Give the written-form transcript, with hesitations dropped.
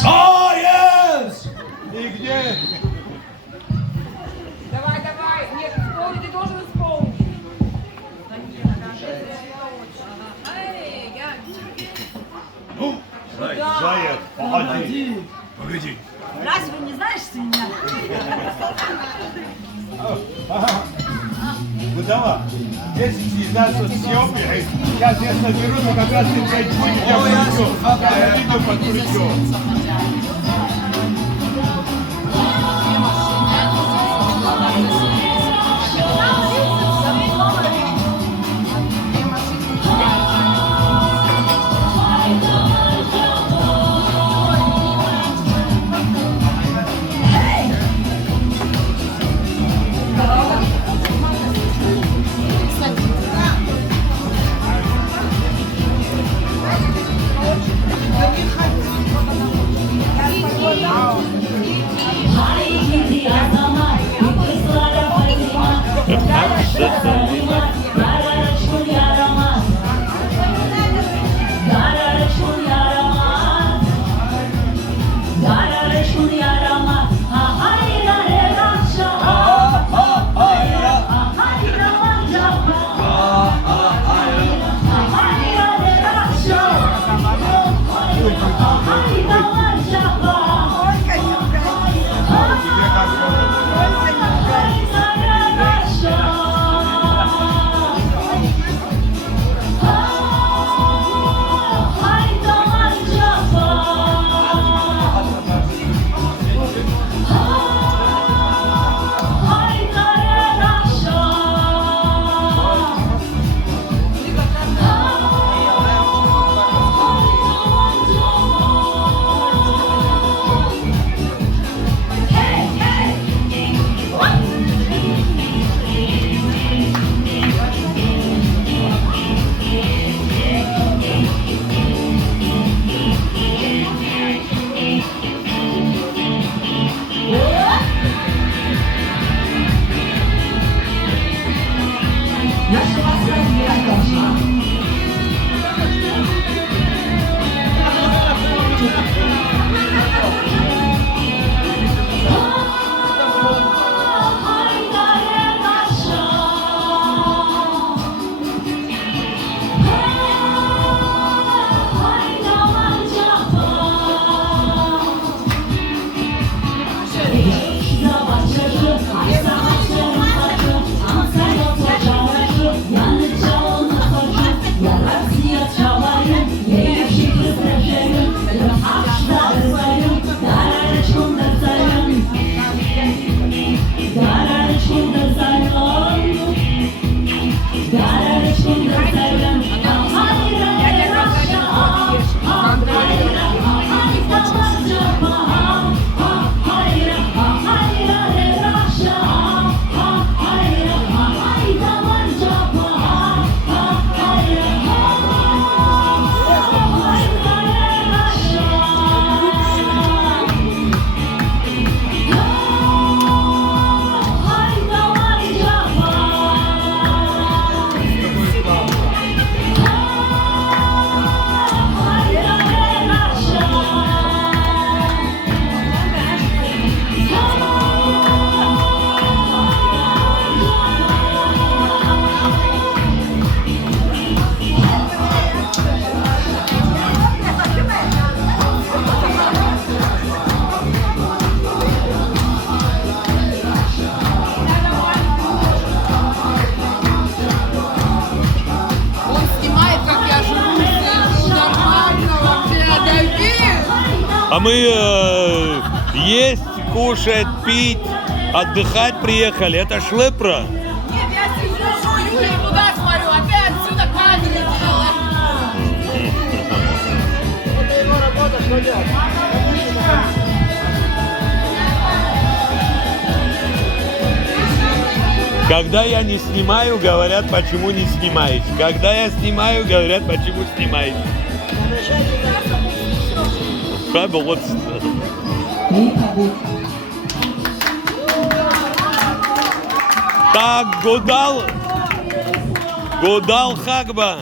Заяц! И где? Давай, давай. Нет, исполни, ты должен исполнить. Ну, Заяц, погоди. Погоди. Разве не знаешь ты меня? Ну давай, если связаться с съемкой, сейчас я соберу, но как раз ты 5 будет, я видео подключу. А мы есть, кушать, пить, отдыхать приехали. Это шлепра. Нет, я сижу, жую и туда смотрю, а ты отсюда камеры делаешь. Это его работа, что делать? Когда я не снимаю, говорят, почему не снимаете. Когда я снимаю, говорят, почему снимаете. Вот. Так, Гудал Хагба.